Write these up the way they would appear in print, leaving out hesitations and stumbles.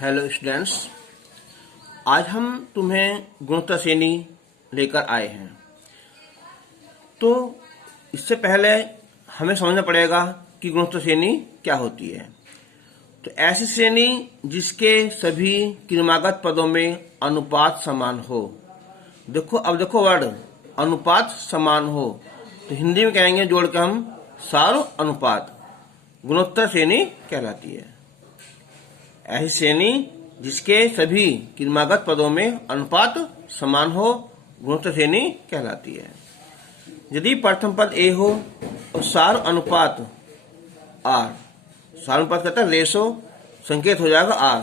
Hello students, आज हम तुम्हें गुणोत्तर श्रेणी लेकर आए हैं। तो इससे पहले हमें समझना पड़ेगा कि गुणोत्तर श्रेणी क्या होती है। तो ऐसी श्रेणी जिसके सभी क्रमागत पदों में अनुपात समान हो। अब देखो वर्ड अनुपात समान हो, तो हिंदी में कहेंगे जोड़ के हम सार अनुपात, गुणोत्तर श्रेणी कहलाती है। ऐसी श्रेणी जिसके सभी क्रमागत पदों में अनुपात समान हो, गुणोत्तर श्रेणी कहलाती है। यदि प्रथम पद ए हो और सार अनुपात आर, सार अनुपात कहता है रेशो, संकेत हो जाएगा आर,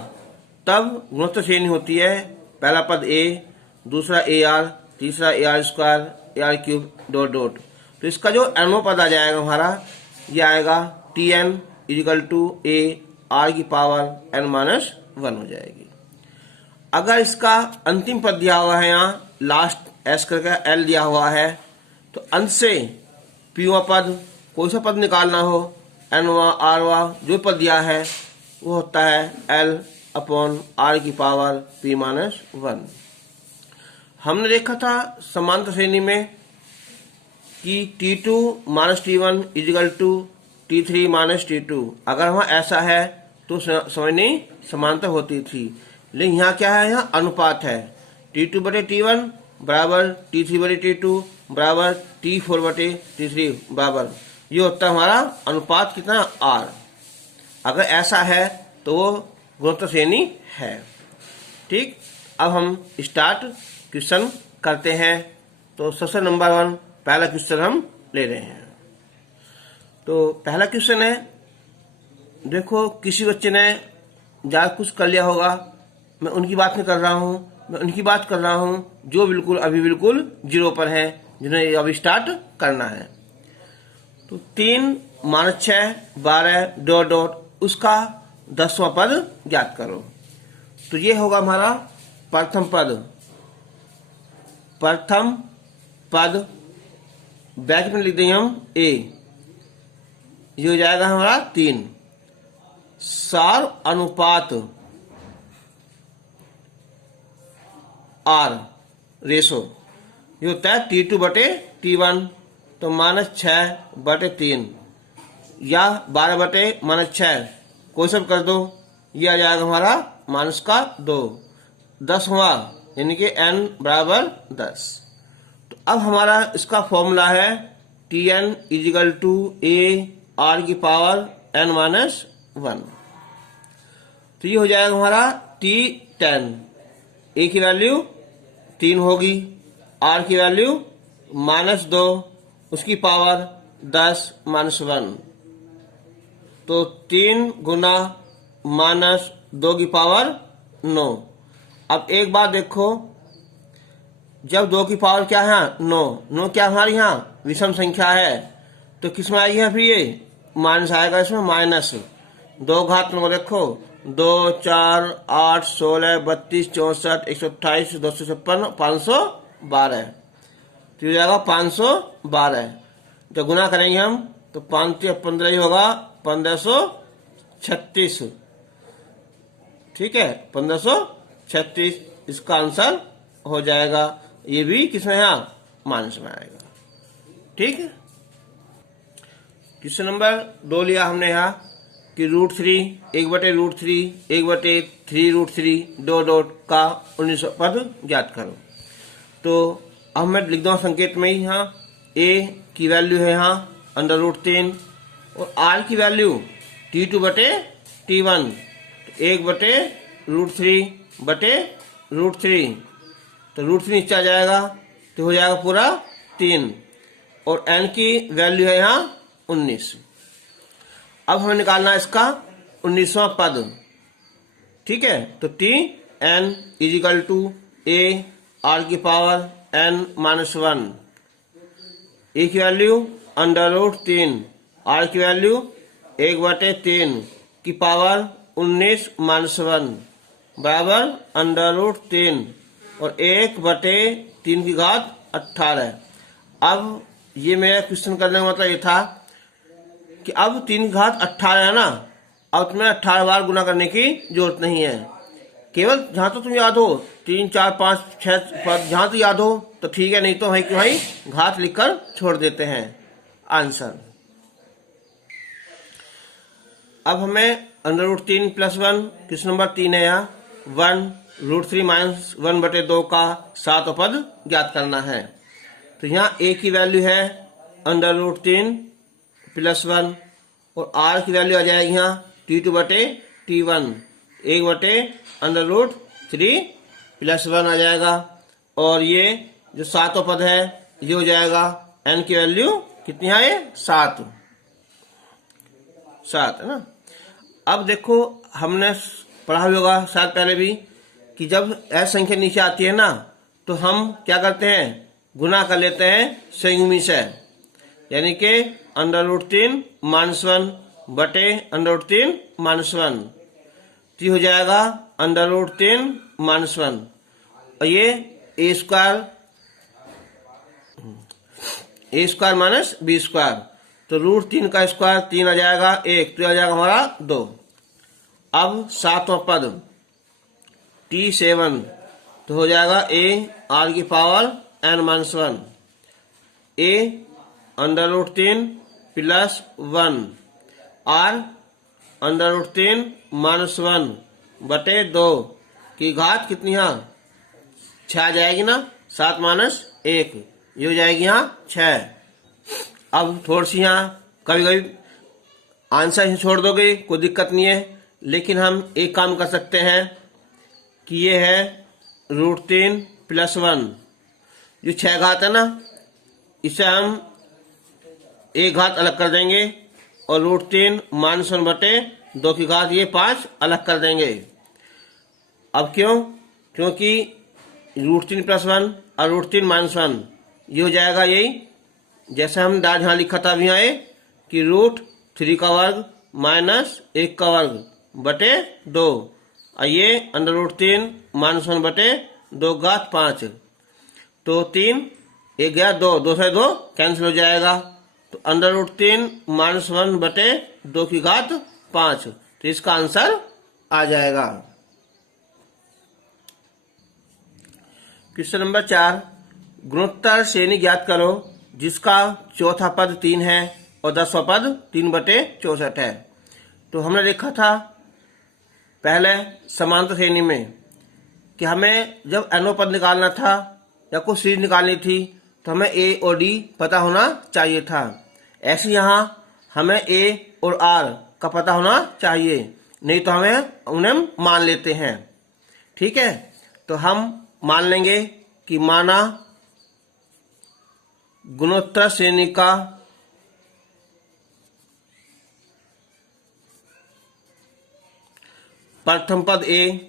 तब गुणोत्तर श्रेणी होती है। पहला पद ए, दूसरा ए आर, तीसरा A R square, A R cube dot dot. तो इसका जो एनओ पद आ जाएगा हमारा, ये आएगा T n equal to a r की पावर n माइनस 1 हो जाएगी। अगर इसका अंतिम पद दिया हुआ है, यहाँ लास्ट एस करके एल दिया हुआ है, तो अंत से पीवा पद कोई सा पद निकालना हो, एनवा आरवा जो पद दिया है वो होता है एल अपॉन आर की पावर p माइनस 1। हमने देखा था समांतर श्रेणी में कि T2 minus T1 is equal to T3 minus T2। अगर वहां ऐसा है तो श्रेणी समांतर होती थी, लेकिन यहाँ क्या है, यहाँ अनुपात है। T2 बटे T1 बराबर T3 बटे T2 बराबर T4 बटे T3 बराबर, ये होता है हमारा अनुपात कितना R। अगर ऐसा है तो वो गुणोत्तर श्रेणी है। ठीक, अब हम स्टार्ट क्वेश्चन करते हैं। तो सबसे नंबर 1 पहला क्वेश्चन हम ले रहे हैं। तो पहला क्वेश्चन है, देखो किसी बच्चे ने ज्यादा कुछ कर लिया होगा, मैं उनकी बात नहीं कर रहा हूँ, मैं उनकी बात कर रहा हूँ जो अभी बिल्कुल 0 पर हैं, जिन्हें अभी स्टार्ट करना है। तो 3 माइनस 6 12 डॉट डॉट, उसका 10वां पद ज्ञात करो। तो ये होगा हमारा प्रथम पद ब्रैकेट में लिख देंगे हम ए, ये हो जाएगा हमारा 3। सार अनुपात आर रेशो, ये होता है T2 बटे T1, तो माइनस 6 बटे 3 या 12 बटे माइनस 6 कोई सब कर दो, ये आ जाएगा हमारा माइनस का 2। 10वां यानी कि n बराबर 10। तो अब हमारा इसका फॉर्मूला है Tn equal to a r की पावर n माइनस 1। तो ये हो जाएगा हमारा T10, ए की वैल्यू 3 होगी, आर की वैल्यू माइनस 2, उसकी पावर 10 माइनस 1, तो 3 गुना माइनस 2 की पावर 9। अब एक बात देखो, जब 2 की पावर क्या है 9 क्या हमारे यहाँ विषम संख्या है, तो किस में आएगी फिर ये माइनस आएगा, इसमें माइनस 2 घात में देखो 2 4 8 16 32 64 128 256 512, तो हो जाएगा 512। जब गुना करेंगे हम तो 5 15 ही होगा 1536। ठीक है, 1536 इसका आंसर हो जाएगा। ये भी किसमें है, माइनस में आएगा। ठीक है, क्वेश्चन नंबर 2 लिया हमने यहाँ कि √3 1 बटे √3 1 बटे 3 √3 डॉट डॉट का 19 पद ज्ञात करो। तो अब मैं लिख दूंगा संकेत में ही, यहाँ a की वैल्यू है यहाँ √3 और r की वैल्यू T2 बटे T1, 1 बटे √3 बटे √3, तो √3 नीचे आ जाएगा, तो हो जाएगा पूरा 3, और n की वैल्यू है यहाँ 19। अब हमें निकालना है इसका 19वां पद। ठीक है, तो Tn equal to a r की पावर n माइनस 1, ए की वैल्यू √3, आर की वैल्यू 1 बटे 3 की पावर 19 माइनस 1 बराबर √3 और 1 बटे 3 की घात 18। अब ये मेरा क्वेश्चन करने का मतलब ये था कि अब 3 की घात 18 है ना, अब तुम्हें 18 बार गुना करने की जरूरत नहीं है। केवल जहां तो तुम याद हो 3, 4, 5, 6 पद जहां तो याद हो तो ठीक है, नहीं तो वही घात लिखकर छोड़ देते हैं आंसर। अब हमें √3 + 1 क्वेश्चन नंबर 3 है यहाँ 1√3 - 1/2 का 7वां पद ज्ञात करना है। तो यहाँ a की वैल्यू है √3 + 1 और r की वैल्यू आ जाएगी यहाँ T2/T1 1/√3 + 1 आ जाएगा। और ये जो 7वां पद है ये हो जाएगा n की वैल्यू कितनी है, 7 है ना। अब देखो हमने पढ़ा होगा शायद पहले भी कि जब ऐसी संख्या नीचे आती है ना तो हम क्या करते हैं, गुना कर लेते हैं संयुग्मी से, यानी कि √3 - 1 बटे √3 - 1 तो हो जाएगा √3 - 1 और ये a² - b²। तो √3 का स्क्वायर 3 आ जाएगा 1, तो आ जाएगा हमारा 2। अब 7वां पद T7 तो हो जाएगा a r⁴ n - 1 a √3 + 1 r √3 - 1 बटे 2 की घात कितनी है, 6 आ जाएगी ना। 7 - 1 ये हो जाएगी यहाँ 6। अब थोड़ी सी यहाँ कभी कभी आंसर ही छोड़ दोगे कोई दिक्कत नहीं है, लेकिन हम एक काम कर सकते हैं कि ये है √3 + 1 जो 6 घात है ना, इसे हम एक घात अलग कर देंगे और √3 - 1 बटे 2 की घात ये 5 अलग कर देंगे। अब क्यों, क्योंकि √3 + 1 और √3 - 1 ये हो जाएगा यही जैसे हम जहाँ लिखा था अभी आए कि √3 का वर्ग - 1 का वर्ग बटे 2 और ये √3 - 1 बटे 2 घात 5। तो 3 1 गया 2, 2 से 2 कैंसिल हो जाएगा, तो √3 - 1 बटे 2 की घात 5, तो इसका आंसर आ जाएगा। क्वेश्चन नंबर 4 गुणोत्तर श्रेणी ज्ञात करो जिसका चौथा पद 3 है और 10वां पद 3/64 है। तो हमने देखा था पहले समांतर श्रेणी में कि हमें जब nवां पद निकालना था या कोई सीरीज निकालनी थी तो हमें a और d पता होना चाहिए था। ऐसे यहाँ हमें a और r का पता होना चाहिए, नहीं तो हमें उन्हें मान लेते हैं। ठीक है, तो हम मान लेंगे कि माना गुणोत्तर श्रेणी का प्रथम पद a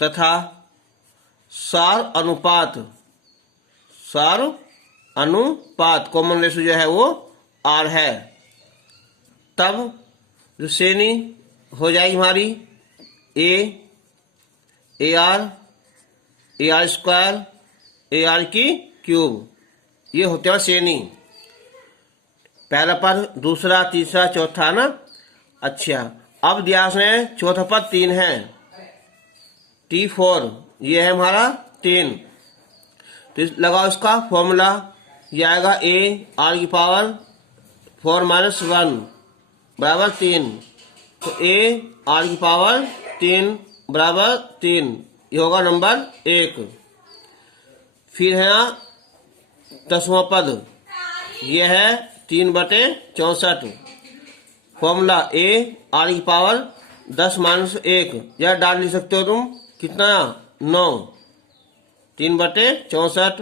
तथा सार अनुपात कॉमन रेशियो जो है वो r है, तब जो श्रेणी हो जाएगी हमारी a ar² ar⁵ ये होते हैं श्रेणी। पहला पद, दूसरा, तीसरा, चौथा ना। अच्छा, अब दिया उसने चौथा पद 3 है T4, ये है हमारा 3। तो लगाओ इसका फॉर्मूला, ये आएगा a r⁴ 4 - 1 = 3। तो a r⁴ 3 = 3, ये होगा नंबर 1। फिर है 10वां पद, ये है 3/64। फॉर्मूला a r⁴ 10 - 1 या डाल लिख सकते हो तुम, कितना 9, 3/64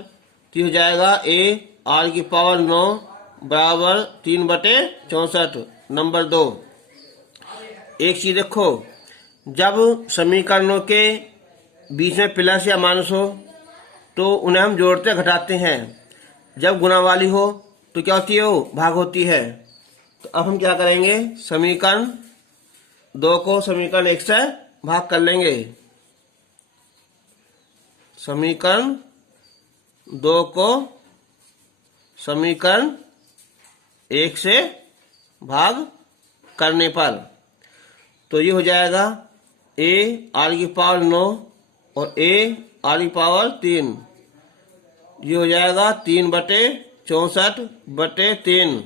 तो हो जाएगा a r⁴ 9 = 3/64 नंबर 2। एक चीज देखो, जब समीकरणों के बीच में प्लस या माइनस हो तो उन्हें हम जोड़ते घटाते हैं, जब गुणा वाली हो तो क्या होती है, वो भाग होती है। तो अब हम क्या करेंगे, समीकरण 2 को समीकरण 1 से भाग कर लेंगे। समीकरण 2 को समीकरण 1 से भाग करने पर तो ये हो जाएगा a r की पावर 9 और a r की पावर 3, ये हो जाएगा 3/64/3।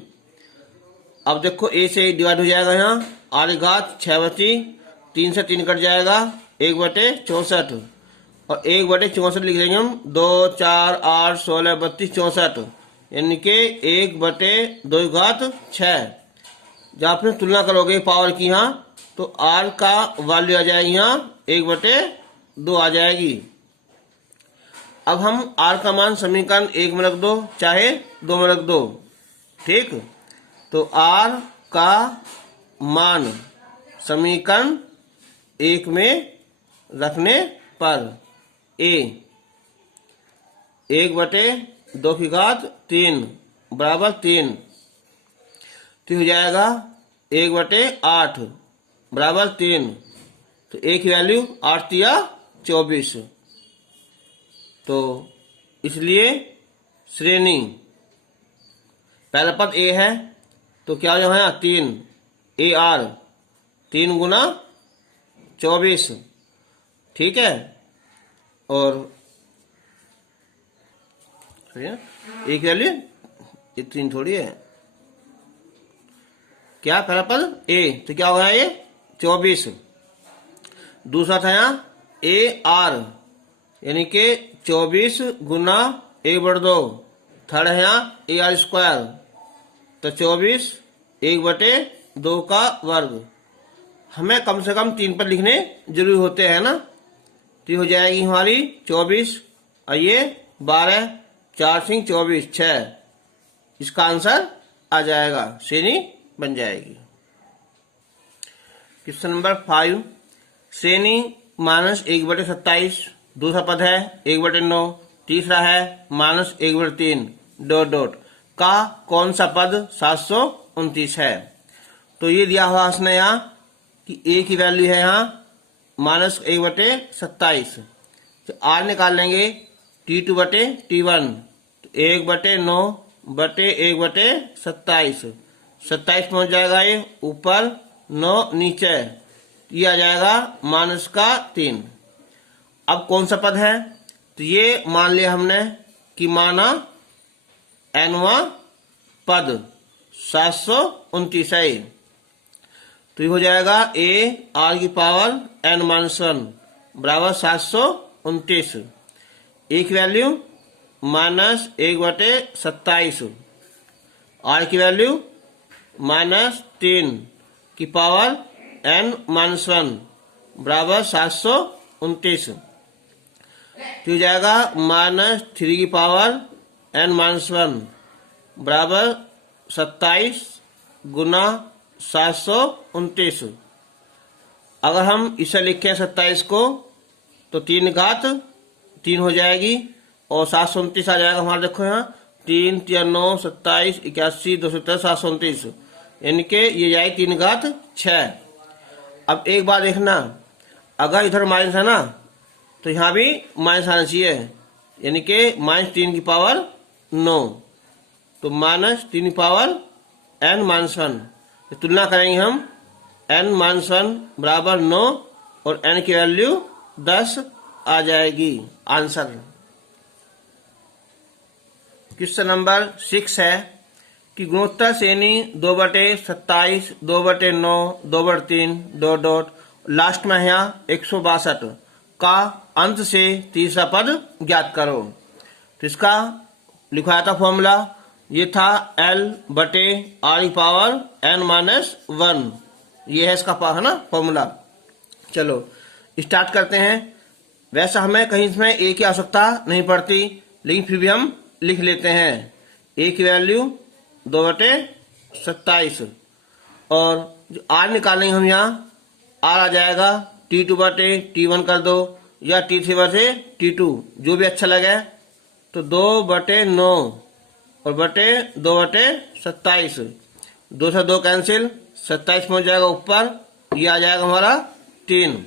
अब देखो a से डिवाइड हो जाएगा, यहाँ r की घात 6 बची, 3 से 3 कट जाएगा, 1/64 और 1/64 लिख देंगे हम, 2 4 8 16 32 64, यानी कि 1/2/6। जब आपने तुलना करोगे पावर की यहाँ, तो r का वैल्यू आ जाएगी यहाँ 1/2 आ जाएगी। अब हम r का मान समीकरण 1 में रख दो, चाहे 2 में रख दो, ठीक। तो r का मान समीकरण 1 में रखने पर a 1/2 की घात 3 बराबर 3, तो हो जाएगा 1/8 बराबर 3। तो a की वैल्यू 8 या 24। तो इसलिए श्रेणी, पहला पद a है तो क्या हो जाएगा 3 AR, 3 गुना 24, ठीक है। और एक वैल्यू ये 3 थोड़ी है, क्या पहला पद a, तो क्या होगा ये 24। दूसरा था यहाँ AR, यानी कि 24 गुना 1/2, थर्ड है यहाँ AR², तो 24 1/2 का वर्ग। हमें कम से कम 3 पद लिखने जरूरी होते हैं ना, तो हो जाएगी हमारी 24 और ये 12, 4 सिंह 24 6, इसका आंसर आ जाएगा, श्रेणी बन जाएगी। क्वेश्चन नंबर 5, श्रेणी -1/27, दूसरा पद है 1/9, तीसरा है -1/3 ... का कौन सा पद 729 है। तो ये दिया हुआ उसने यहाँ कि a की वैल्यू है यहाँ -1/27, तो r निकाल लेंगे T2/T1, तो 1/9/1/27, 27 पहुंच जाएगा ये ऊपर, 9 नीचे, ये आ जाएगा -3। अब कौन सा पद है, तो ये मान लिया हमने कि माना nवां पद 729 है, तो ये हो जाएगा a r की पावर n-1 बराबर 729, एक वैल्यू -1/27, r की वैल्यू -3 की पावर n-1 बराबर 729, तो हो जाएगा -3 की पावर n-1 बराबर 27 गुना 729। अगर हम इसे लिखें 27 को, तो 3 घात 3 हो जाएगी और 729 आ जाएगा हमारा, देखो यहाँ 3 3 9 27 81 213 729, यानी कि ये जाए 3 घात 6। अब एक बार देखना, अगर इधर माइनस है ना, तो यहाँ भी माइनस आना चाहिए, यानी कि -3 की पावर 9, तो -3 की पावर n-1, तुलना करेंगे हम, n-1 बराबर 9 और n की वैल्यू 10 आ जाएगी, आंसर। क्वेश्चन नंबर 6 है कि गुणोत्तर श्रेणी 2/27, 2/9, 2/3 ... लास्ट में है 162 का अंत से तीसरा पद ज्ञात करो। तो इसका लिखवाया था फॉर्मूला, ये था L/r की पावर n-1, ये है इसका है ना फॉर्मूला। चलो स्टार्ट करते हैं। वैसा हमें कहीं इसमें a की आवश्यकता नहीं पड़ती, लेकिन फिर भी हम लिख लेते हैं। a की वैल्यू 2/27 और जो r निकालेंगे हम, यहाँ r आ जाएगा T2/T1 कर दो या T3/T2, जो भी अच्छा लगे। तो 2/9 और बटे 2/27, 2 से 2 कैंसिल, 27 पहुंच जाएगा ऊपर, ये आ जाएगा हमारा 3।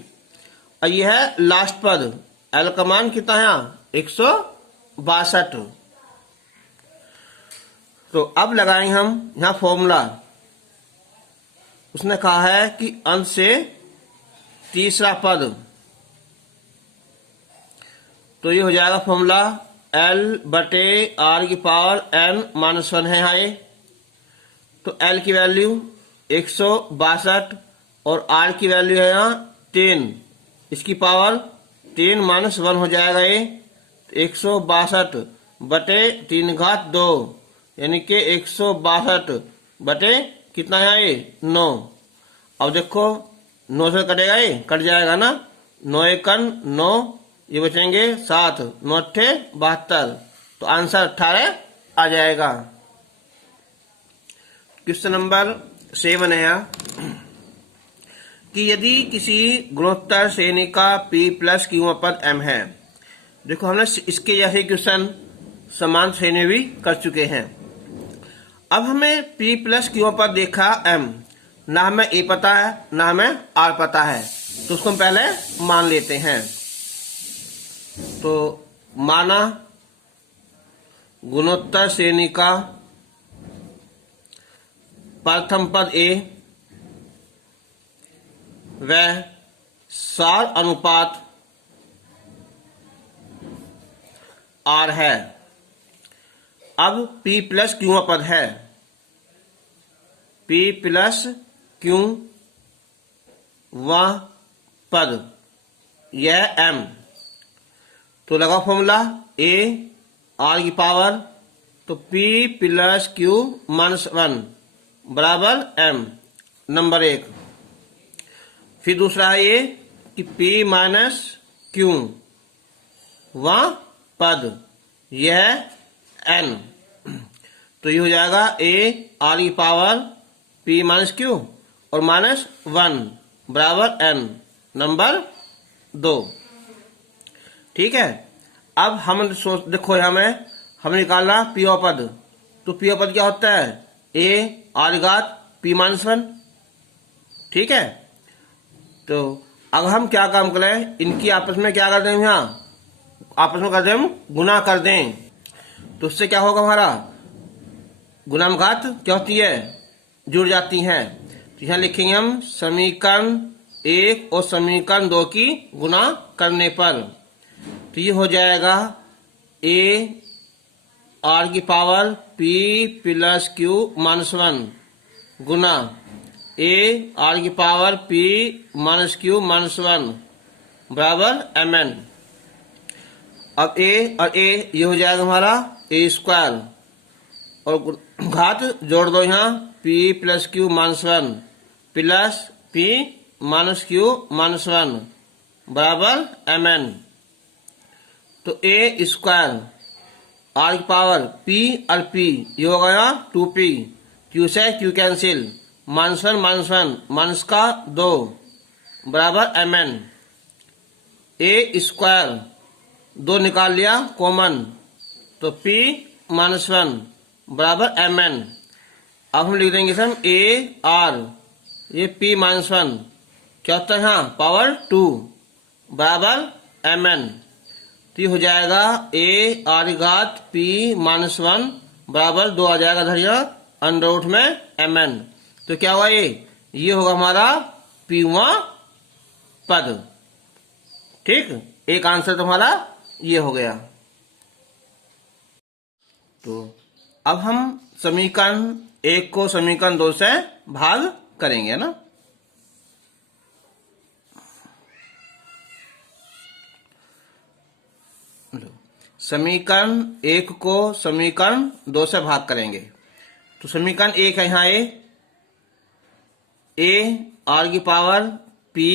और ये है लास्ट पद, L का मान कितना है यहाँ 162। तो अब लगाएंगे हम यहाँ फॉर्मूला। उसने कहा है कि अंत से तीसरा पद, तो ये हो जाएगा फॉर्मूला L बटे R की पावर n माइनस 1 है यहाँ ये। तो L की वैल्यू 162 और R की वैल्यू है यहाँ 10, इसकी पावर 10 माइनस 1 हो जाएगा ये। 162 बटे 3 घात 2 यानी कि 162 बटे कितना है ये 9। अब देखो 9 से कटेगा ये, कट जाएगा ना, 9 एकन 9, ये बचेंगे 7, 9 अट्ठे 72, तो आंसर 18 आ जाएगा। क्वेश्चन नंबर 7 है कि यदि किसी गुणोत्तर श्रेणी का P प्लस क्यू पद M है। देखो हमने इसके जैसे क्वेश्चन समान श्रेणी भी कर चुके हैं। अब हमें P प्लस क्यू पद देखा M, ना हमें A पता है ना हमें R पता है, तो उसको हम पहले मान लेते हैं। तो माना गुणोत्तर श्रेणी का प्रथम पद A वह सार अनुपात R है। अब P प्लस क्यू पद है, P प्लस क्यू वह पद यह M, तो लगा फॉर्मूला A R की पावर, तो P प्लस क्यू माइनस 1 बराबर M, नंबर 1। फिर दूसरा है ये कि P माइनस क्यू वह पद यह N, तो ये हो जाएगा A R की पावर P माइनस क्यू और माइनस 1 बराबर N, नंबर 2। ठीक है। अब हम देखो हमें निकालना P पद, तो P पद क्या होता है A R घात P माइनस 1। ठीक है, तो अब हम क्या काम करें, इनकी आपस में क्या कर दें, यहाँ आपस में कर दें, हम गुना कर दें, तो उससे क्या होगा, हमारा गुना में घात क्या होती है, जुड़ जाती हैं। तो यहाँ लिखेंगे हम समीकरण 1 और समीकरण 2 की गुना करने पर, तो ये हो जाएगा A R की power P plus Q minus 1 Guna A R की power P minus Q minus 1 बराबर Mn। अब A और A ये हो जाएगा हमारा A स्क्वायर, और घात जोड़ दो यहाँ P plus Q minus 1 plus P minus Q minus 1 बराबर Mn। तो A स्क्वायर R की पावर P और P ये हो गया 2P, Q से Q कैंसिल, माइनस 1 माइनस का 2 बराबर Mn। A स्क्वायर 2 निकाल लिया कॉमन, तो P माइनस 1 बराबर Mn। अब हम लिख देंगे सर A R, ये P माइनस 1 क्या होता है यहाँ पावर 2 बराबर Mn। तो ये हो जाएगा A R घात P माइनस 1 बराबर 2 आ जाएगा धरिया अंडर रूट में Mn। तो क्या हुआ, ये होगा हमारा Pवा पद। ठीक, एक आंसर तुम्हारा ये हो गया। तो अब हम समीकरण 1 को समीकरण 2 से भाग करेंगे ना। समीकरण 1 को समीकरण 2 से भाग करेंगे, तो समीकरण 1 है यहाँ A R की power P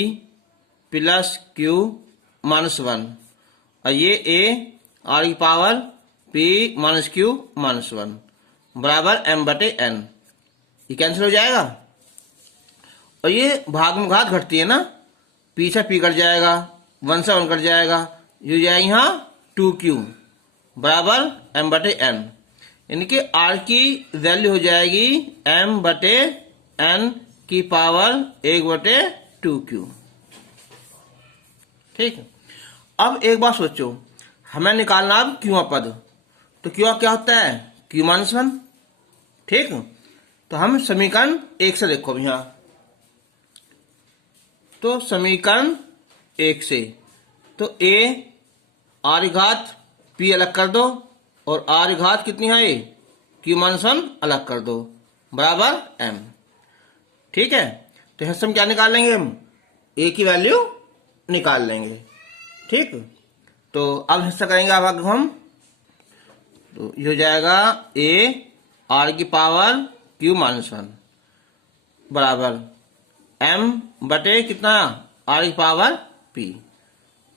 plus Q minus 1, और ये A R की power P minus Q minus 1 बराबर M बटे N, ये कैंसिल हो जाएगा। और ये भाग में घात घटती है ना, P से P कट जाएगा, 1 से 1 कट जाएगा, ये हो जाएगा यहाँ 2Q बराबर M बटे N, यानी कि R की वैल्यू हो जाएगी M बटे N की पावर 1 बटे 2Q। ठीक, अब एक बात सोचो, हमें निकालना अब Q पद, तो Q क्या होता है Q माइनस 1। ठीक, तो हम समीकरण 1 से देखो यहाँ, तो समीकरण 1 से तो a r घात p अलग कर दो और r घात कितनी है q माइनस 1 अलग कर दो बराबर m। ठीक है, तो हम क्या निकाल लेंगे, हम a की वैल्यू निकाल लेंगे। ठीक, तो अब हिस्सा करेंगे अब हम, तो ये हो जाएगा a r की पावर q माइनस 1 बराबर m बटे कितना r की पावर p।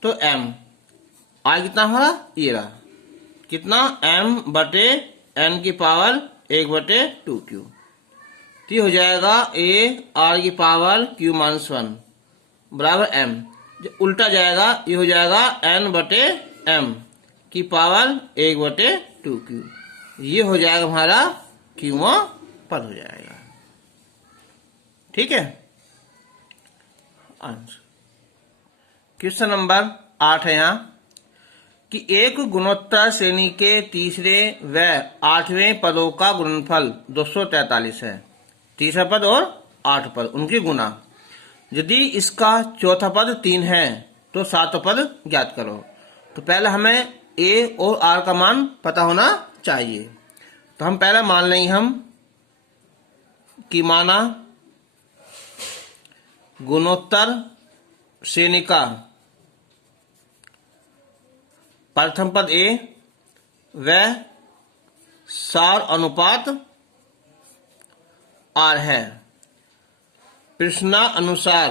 तो m r कितना हमारा ये रहा कितना m बटे n की पावर 1/2q। तो ये हो जाएगा a r की पावर q माइनस 1 बराबर m। जो उल्टा जाएगा ये हो जाएगा n बटे m की पावर 1/2q। ये हो जाएगा हमारा क्यूवां पद हो जाएगा। ठीक है, आंसर क्वेश्चन नंबर 8 है यहाँ कि एक गुणोत्तर श्रेणी के तीसरे व 8वें पदों का गुणनफल 243 है। तीसरा पद और 8 पद उनकी गुना। यदि इसका चौथा पद 3 है तो 7वां पद ज्ञात करो। तो पहले हमें a और r का मान पता होना चाहिए। तो हम पहले मान लेंगे हम कि माना गुणोत्तर श्रेणी का प्रथम पद a व सार अनुपात r है। प्रश्नानुसार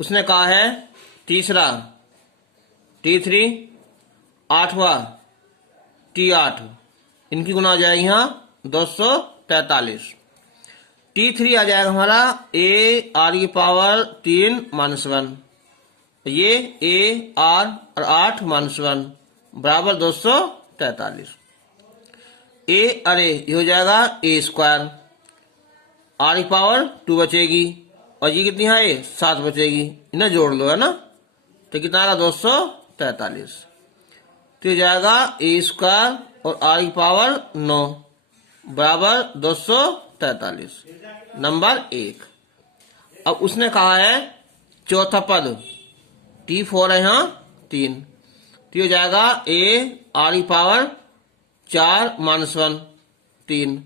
उसने कहा है तीसरा T3 8वां T8 इनकी गुना आ जाएगी यहाँ 243। T3 आ जाएगा हमारा a r की पावर 3 माइनस 1, ये a r और 8 माइनस 1 बराबर 243। a अरे ये हो जाएगा a स्क्वायर, r की पावर 2 बचेगी और ये कितनी है 7 बचेगी, इन्हें जोड़ लो है ना। तो कितना आएगा 243। तो ये जाएगा a स्क्वायर और r की पावर 9 बराबर 243 नंबर 1। अब उसने कहा है चौथा पद T4 है यहाँ 3, तो ये जाएगा a r की पावर 4 माइनस 1 3,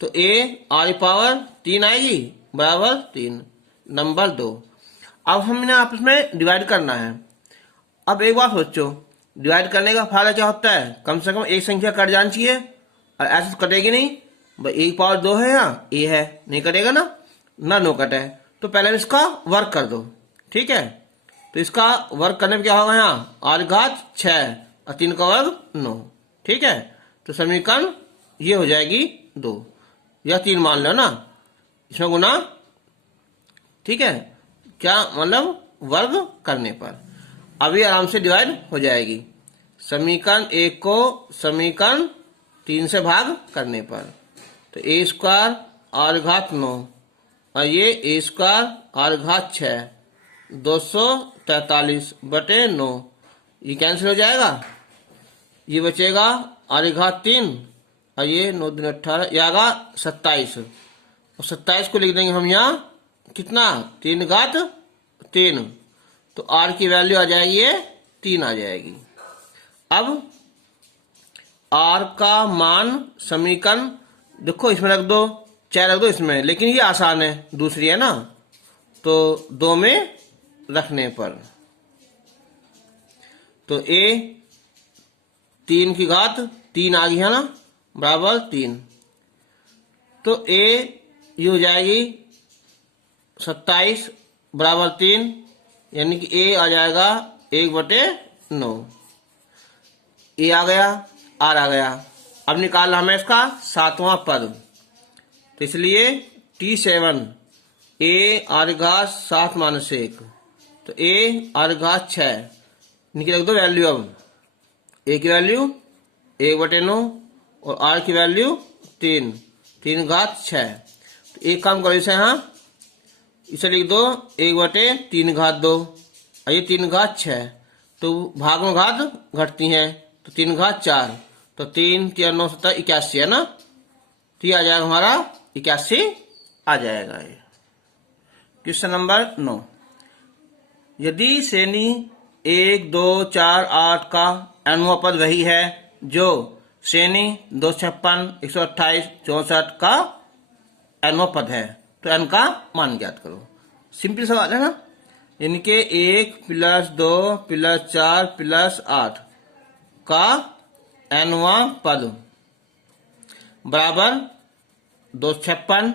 तो a r की पावर 3 आएगी बराबर 3 नंबर 2। अब हमने आपस में डिवाइड करना है। अब एक बात सोचो, डिवाइड करने का फायदा क्या होता है, कम से कम एक संख्या कट जानी चाहिए और ऐसे तो कटेगी नहीं। भाई a की पावर 2 है यहाँ a है, नहीं कटेगा ना, ना नो कटे। तो पहले इसका वर्क कर दो। ठीक है, तो इसका वर्क करने में क्या होगा यहाँ r घात 6 और 3 का वर्ग 9। ठीक है, तो समीकरण ये हो जाएगी 2 या 3 मान लो ना, इसमें गुना। ठीक है, क्या मतलब वर्ग करने पर अभी आराम से डिवाइड हो जाएगी। समीकरण 1 को समीकरण 3 से भाग करने पर तो a स्क्वायर r घात 9 और ये a स्क्वायर r घात 6 243 बटे 9 ये कैंसिल हो जाएगा। ये बचेगा r घात 3 और ये 9 दूनी 18 ये आएगा 27 और 27 को लिख देंगे हम यहाँ कितना 3 घात 3, तो r की वैल्यू आ जाएगी ये 3 आ जाएगी। अब r का मान समीकरण देखो इसमें रख दो, चाहे रख दो इसमें, लेकिन ये आसान है, दूसरी है ना, तो 2 में रखने पर तो a 3 की घात 3 आ गई है ना बराबर 3, तो a ये हो जाएगी 27 बराबर 3, यानी कि a आ जाएगा 1/9। a आ गया, r आ गया। अब निकालना हमें इसका 7वां पद, तो इसलिए T7 a r घात 7 माइनस 1, तो a r घात 6 इनकी रख दो वैल्यू। अब a की वैल्यू 1/9 और r की वैल्यू 3 घात 6। तो एक काम करो इसे, यहाँ इसे लिख दो 1/3 घात 2 और ये 3 घात 6, तो भाग में घात घटती हैं, तो 3 घात 4, तो 3 3 9 7 81 है ना, तो ये आ जाएगा हमारा 81 आ जाएगा ये। क्वेश्चन नंबर 9, यदि श्रेणी 1, 2, 4, 8 का nवां पद वही है जो श्रेणी 256, 128, 64 का nवां पद है तो n का मान ज्ञात करो। सिंपल सवाल है ना। यानी कि 1 + 2 + 4 + 8 का nवां पद बराबर 256,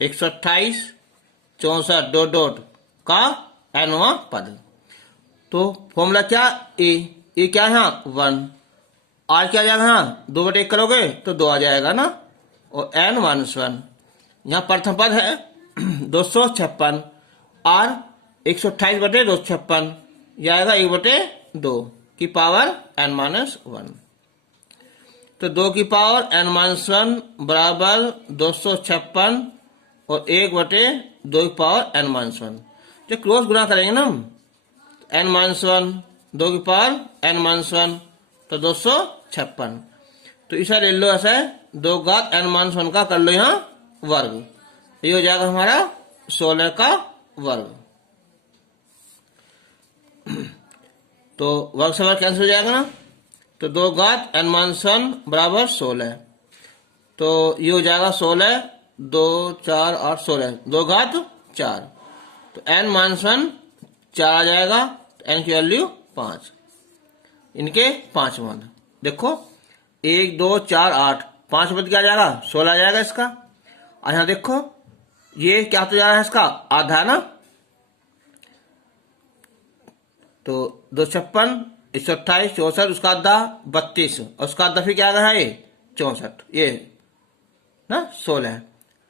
128, 64 डॉट डॉट का nवां पद। तो फॉर्मूला क्या, ए क्या है यहाँ 1, आर क्या आ जाएगा यहाँ 2/1 करोगे तो 2 आ जाएगा ना, और n-1 यहाँ प्रथम पद है 256, आर 128/256 यह आएगा 1/2 की पावर n-1। तो 2 की पावर n-1 बराबर 256 और 1/2 की पावर n-1। जो क्रॉस गुणा करेंगे ना हम, n-1 2 की पावर n-1 तो 256। तो इसे ले लो ऐसे 2 घात n-1 का कर लो यहाँ वर्ग, ये हो जाएगा हमारा 16 का वर्ग। तो वर्ग से वर्ग कैंसिल हो जाएगा ना, तो 2 घात n-1 बराबर 16, तो ये हो जाएगा 16, 2, 4, 8, 16, 2 घात 4, तो n-1 4 आ जाएगा, तो n की वैल्यू 5, इनके 5 मान देखो 1, 2, 4, 8, 5 बद क्या आ जाएगा 16 आ जाएगा इसका। और यहाँ देखो ये क्या तो जा रहा है इसका आधा है ना, तो 256, 128, 64 उसका आधा 32 और उसका आधा फिर क्या आ रहा है 64, ये ना 16,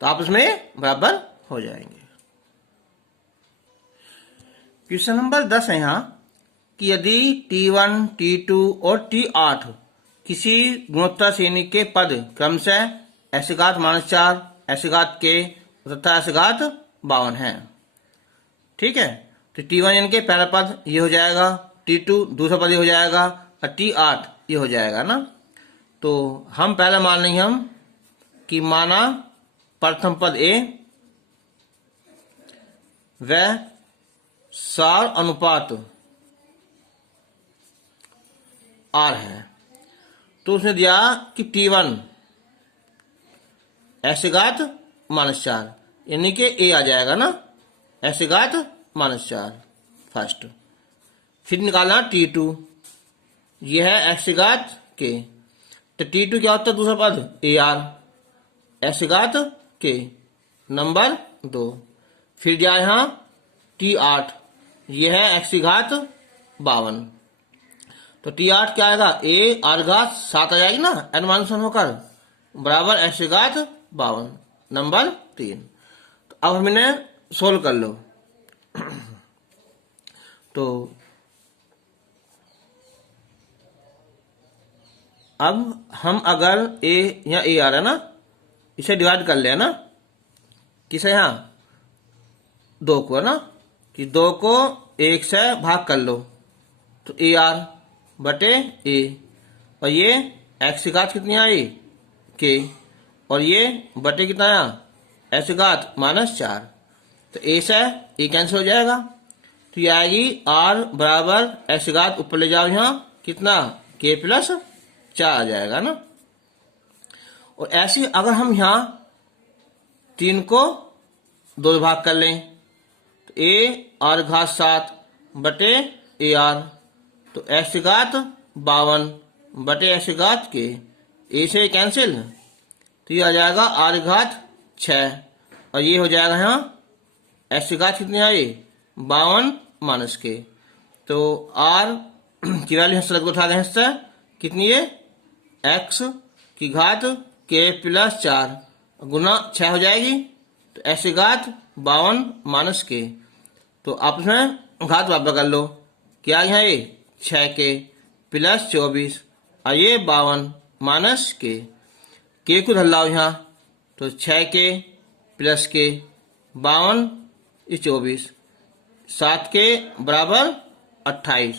तो आपस में बराबर हो जाएंगे। क्वेश्चन नंबर 10 है यहाँ कि यदि T1, T2 और T8 किसी गुणोत्तर श्रेणी के पद क्रमशः S⁻⁴, S⁻k तथा S⁻52 है, ठीक है। तो T1 यानी कि पहला पद ये हो जाएगा, T2 दूसरा पद ये हो जाएगा और T8 ये हो जाएगा ना। तो हम पहले मान लेंगे हम कि माना प्रथम पद A व सार अनुपात R है, तो उसने दिया कि T1 S⁻⁴ यानी कि A आ जाएगा ना, S⁻⁴ फर्स्ट। फिर निकालना T2, यह है x⁻k, तो T2 क्या होता है दूसरा पद AR S⁻k नंबर 2। फिर दिया यहाँ T8, यह है x⁻52, तो T8 क्या आएगा A⁻7 आ जाएगी ना n-1 होकर बराबर x⁻52 नंबर 3। तो अब हम इन्हें सोल्व कर लो। तो अब हम अगर A या A आ रहा है ना, इसे डिवाइड कर ले ना, किसे यहाँ 2 को है ना, कि 2 को 1 से भाग कर लो तो AR बटे A, और ये x⁻ कितनी आई k, और ये बटे कितना आया S⁻⁻4, तो A से A कैंसिल हो जाएगा, तो ये आएगी R बराबर x⁻, ऊपर ले जाओ यहाँ कितना k + 4 आ जाएगा ना। और ऐसे अगर हम यहाँ 3 को 2 भाग कर लें तो A⁻7 बटे AR, तो x⁻52 बटे x⁻k, A से कैंसिल, तो ये आ जाएगा R⁻6, और ये हो जाएगा यहाँ x⁻ कितनी आई 52 - k, तो R की वैल्यू हिस्सा लगभग उठा दें, हिस्सा कितनी है x की घात k + 4 गुना 6 हो जाएगी, तो x⁻52 - k, तो आप इसमें घात बराबर कर लो, क्या यहाँ ये 6k + 24 और ये 52 - k, k को धर लाओ यहाँ, तो 6k + k 52 = 24, 7k बराबर 28,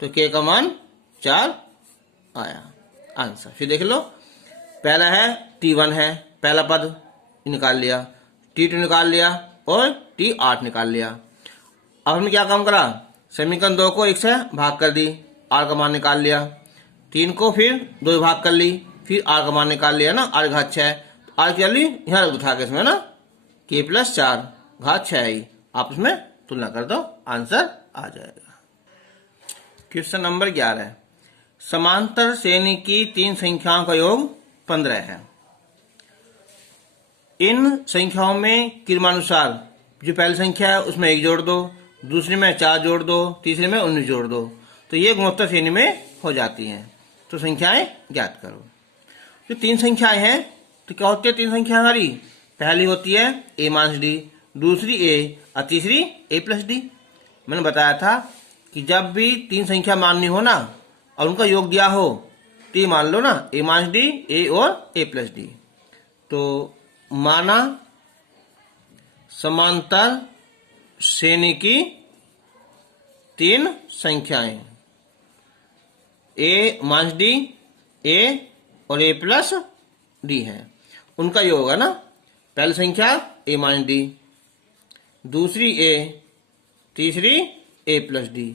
तो k का मान 4 आया आंसर। फिर देख लो, पहला है T1 है पहला पद निकाल लिया, T2 निकाल लिया, और टी 8 निकाल लिया। अब हमने क्या काम करा, समीकरण 2 को 1 से भाग कर दी, आर का मान निकाल लिया। 3 को फिर 2 भाग कर ली, फिर आर का मान निकाल लिया ना, आर घात 6। आर की वैल्यू यहाँ रख उठा के इसमें ना, k + 4 घात 6 आई। आप इसमें तुलना कर दो, आंसर आ जाएगा। क्वेश्चन नंबर 11, समांतर श्रेणी की 3 संख्याओं का योग 15 है। इन संख्याओं में क्रमानुसार जो पहली संख्या है उसमें 1 जोड़ दो, दूसरी में 4 जोड़ दो, तीसरी में 19 जोड़ दो, तो ये गुणोत्तर श्रेणी में हो जाती हैं। तो संख्याएं ज्ञात करो। जो 3 संख्याएं हैं तो क्या होती है 3 संख्या हमारी, पहली होती है a - d, दूसरी a और तीसरी a + d। मैंने बताया था कि जब भी 3 संख्या माननी हो ना और उनका योग दिया हो तो ये मान लो ना a - d, a और a + d। तो माना समांतर श्रेणी की 3 संख्याएं a - d, a और a + d है, उनका योग है ना, पहली संख्या a - d, दूसरी a, तीसरी a + d,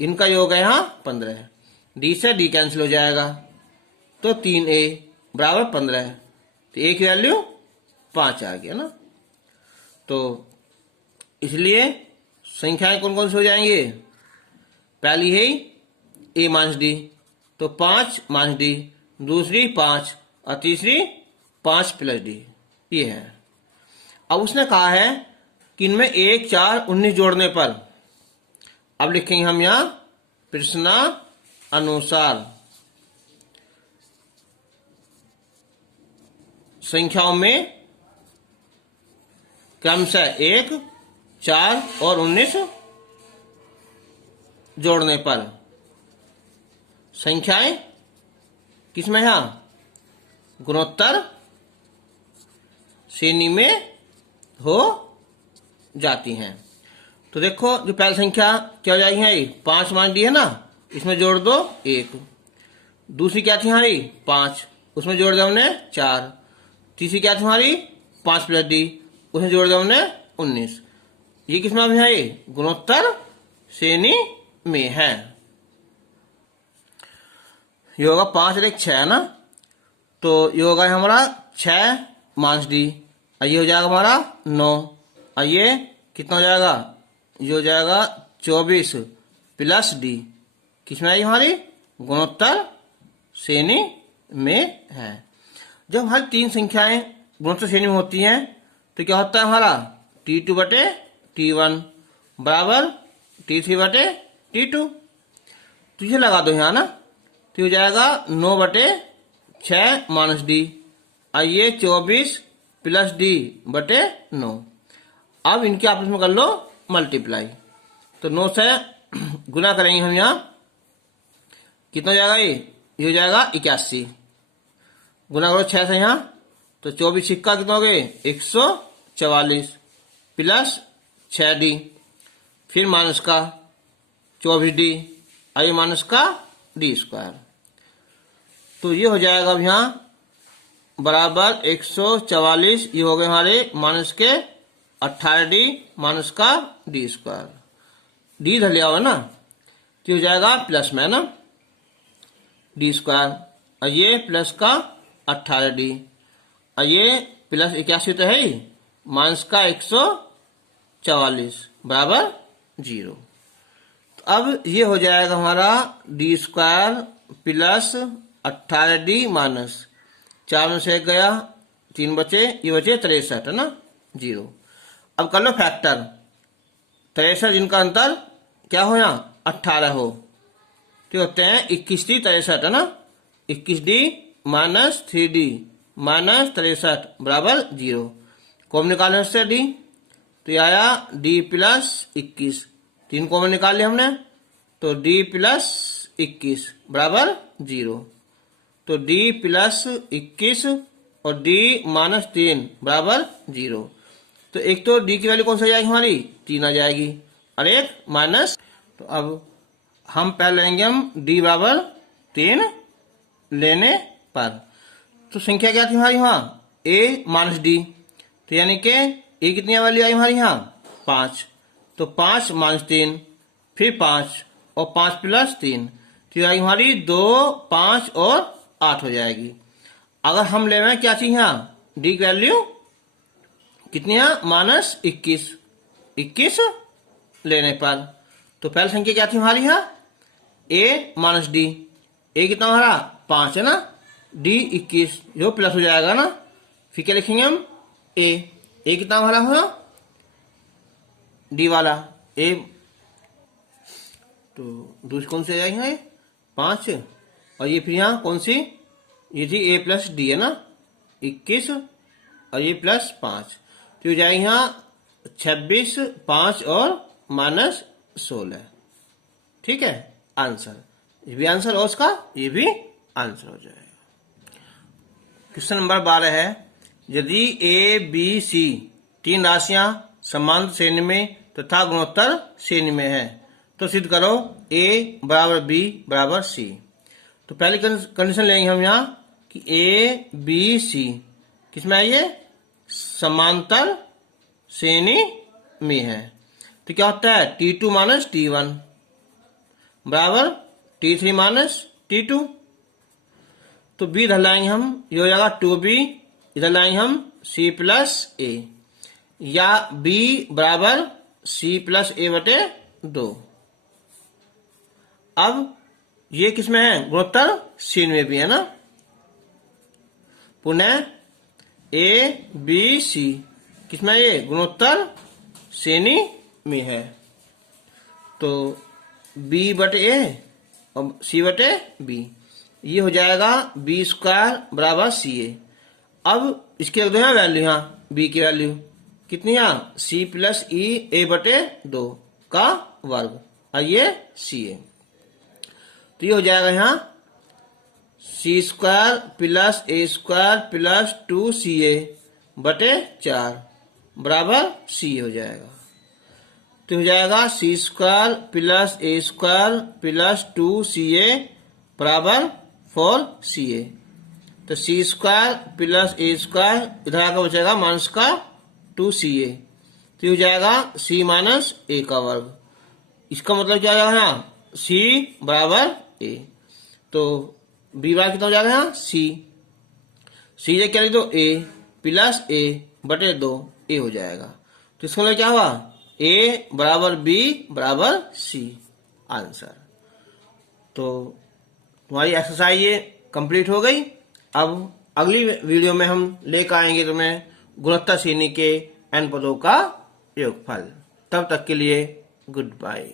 इनका योग है यहाँ 15। d से d कैंसिल हो जाएगा तो 3a बराबर 15, तो a की वैल्यू 5 आ गया ना। तो इसलिए संख्याएं कौन कौन सी हो जाएंगी, पहली है a - d, तो 5 - d, दूसरी 5 और तीसरी 5 + d, ये है। अब उसने कहा है कि इनमें 1, 4, 19 जोड़ने पर, अब लिखेंगे हम यहां प्रश्नानुसार संख्याओं में क्रमशः 1, 4 और 19 जोड़ने पर संख्याएं किसमें है, गुणोत्तर श्रेणी में हो जाती हैं। तो देखो जो पहली संख्या क्या हो जाएगी हमारी, 5 - d है ना, इसमें जोड़ दो 1, दूसरी क्या थी हमारी 5, उसमें जोड़ दिया हमने 4, तीसरी क्या थी हमारी 5 + d, उसमें जोड़ दिया हमने 19। ये किसमें है, गुणोत्तर श्रेणी में है। ये होगा 5 और 1 6 है ना, तो ये होगा हमारा 6 - d, ये हो जाएगा हमारा 9, और ये कितना हो जाएगा, ये हो जाएगा 24 + d, किसमें आई हमारी, गुणोत्तर श्रेणी में है। जब हमारी 3 संख्याएं गुणोत्तर श्रेणी में होती हैं तो क्या होता है हमारा T2/T1 बराबर T3/T2। तो ये लगा दो यहाँ ना, तो हो जाएगा 9/6 - d, और ये 24 + d/9। अब इनके आपस में कर लो मल्टीप्लाई, तो 9 से गुना करेंगे हम यहाँ, कितना हो जाएगा, ये हो जाएगा 81, गुना करो 6 से यहाँ, तो 24 सिक्का कितना हो गए 144 + 6d, फिर माइनस का 24d, आइए माइनस का d²। तो ये हो जाएगा अब यहाँ बराबर 144, ये हो गए हमारे माइनस के 18d माइनस का d², d धर लिया हुआ ना, तो हो जाएगा प्लस में ना d², और ये प्लस का 18d, और ये प्लस 81 तो है ही, माइनस का 144 बराबर 0। तो अब ये हो जाएगा हमारा d² प्लस 18d माइनस 4 में से 1 गया, 3 बचे, ये बचे 63 है ना 0। अब कर लो फैक्टर, 63 जिनका अंतर क्या हो यहाँ 18 हो, तो होते हैं 21d 63 है ना, 21d माइनस 3d माइनस 63 बराबर 0। कॉमन निकालने से d, तो ये आया d प्लस 21, 3 कॉमन निकाल लिया हमने, तो d प्लस 21 बराबर 0। तो d प्लस 21 और d माइनस 3 बराबर 0। तो एक तो d की वैल्यू कौन सी आ जाएगी हमारी 3 आ जाएगी, और एक माइनस। तो अब हम पहले लेंगे हम d बराबर 3 लेने पर, तो संख्या क्या थी हमारी वहां a - d, तो यानी कि ए कितनी वैल्यू आई हमारी यहाँ 5, तो 5 माइनस 3 फिर 5 और 5 प्लस 3, तो आई हमारी 2, 5 और 8 हो जाएगी। अगर हम ले रहे हैं क्या चीज यहाँ डी की वैल्यू कितनी है -21, 21 लेने पर, तो पहली संख्या क्या थी हमारी यहाँ ए माइनस डी, ए कितना हमारा 5 है ना, डी 21, जो प्लस हो जाएगा ना, फिर क्या लिखेंगे हम ए कितना हमारा हुआ डी वाला ए, तो दूसरी कौन सी आ जाएगी 5, और ये फिर यहाँ कौन सी, ये थी ए प्लस डी है ना 21 और ये प्लस 5, तो हो जाएगी यहाँ 26, 5 और -16। ठीक है, आंसर, ये भी आंसर और उसका ये भी आंसर हो जाएगा। क्वेश्चन नंबर 12 है, यदि ए बी सी 3 राशियां समान श्रेणी में तथा गुणोत्तर श्रेणी में है तो सिद्ध करो ए बराबर बी बराबर सी। तो पहली कंडीशन लेंगे हम यहाँ कि ए बी सी किसमें है, ये समांतर श्रेणी में है, तो क्या होता है T2 माइनस T1 बराबर T3 माइनस T2, तो बी इधर लाएंगे हम, ये हो जाएगा 2b, इधर लाएंगे हम c प्लस ए, या b बराबर c प्लस ए बटे 2। अब ये किसमें है गुणोत्तर श्रेणी में भी है ना, पुनः ए बी सी किसमें ये गुणोत्तर श्रेणी में है, तो b बटे ए और c बटे b, ये हो जाएगा बी स्क्वायर बराबर सी ए। अब इसके रख दो यहाँ वैल्यू, यहाँ b की वैल्यू कितनी यहाँ c प्लस ई ए बटे 2 का वर्ग, और ये सी ए, तो ये हो जाएगा यहाँ सी स्क्वायर प्लस ए स्क्वायर प्लस 2ca बटे 4 बराबर सी हो जाएगा, तो हो जाएगा सी स्क्वायर प्लस ए स्क्वायर प्लस 2ca बराबर 4ca, तो सी स्क्वायर प्लस ए स्क्वायर इधर आकर बचेगा माइनस का 2ca, तो हो जाएगा c माइनस ए का वर्ग। इसका मतलब क्या हो जाएगा यहाँ c बराबर a, तो b बराबर कितना हो जाएगा यहाँ c से क्या लिख दो a प्लस ए बटे 2 a हो जाएगा, तो इसका मतलब क्या हुआ a बराबर b बराबर c आंसर। तो तुम्हारी एक्सरसाइज ये कंप्लीट हो गई। अब अगली वीडियो में हम लेकर आएंगे तुम्हें गुणोत्तर श्रेणी के n पदों का योगफल। तब तक के लिए गुड बाय।